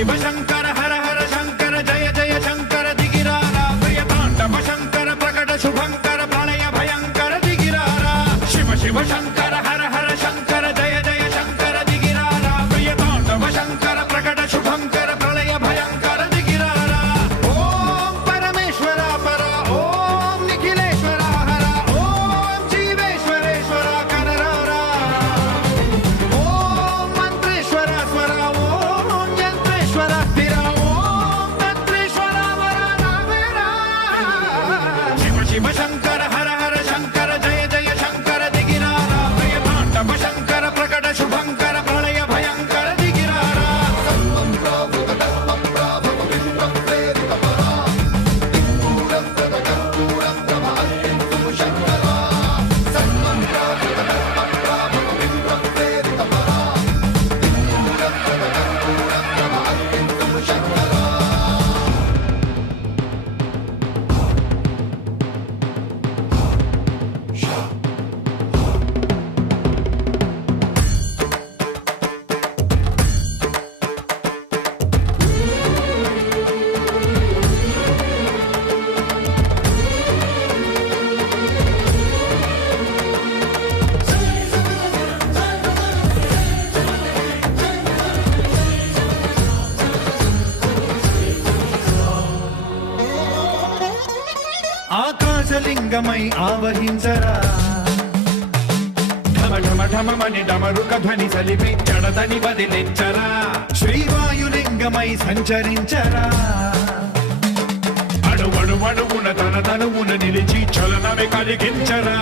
శివ శంకర హర హర శంకర జయ జయ శంకర దిగిరారా ప్రియ తాండవ శంకర ప్రకట శుభంకర ప్రళయ భయంకర దిగిరారా శివ శివ శంకర హర హర శంకర జయ జయ శంకర దిగిరారా ప్రియ తాండవ శంకర ప్రకట శుభంకర ప్రళయ భయంకర దిగిరారా ఓం పరమేశ్వర పర ఓం నిఖిలేశ్వర హర ఓం జీవేశ్వరేశ్వర కనరారా ఓం మంత్రేశ్వర స్వర ఓం యంత్రేశ్వర స్థిర ఓం తంత్రేశ్వర వర రావేరా శివ శివ శంకర హర హర శంకర జయ జయ శంకర దిగిరారా ప్రియ తాండవ శంకర ప్రకట శుభంకర ప్రళయ భయంకర దిగిరారా ఆకాశలింగమై ఆవహించరా ఢమ ఢమ ఢమమని డమరుక ధ్వని సలిపి జడదని వదిలించరా శ్రీవాయులింగమై సంచరించరా అడువడువడువున తన తనువున నిలిచి చలనమే కలిగించరా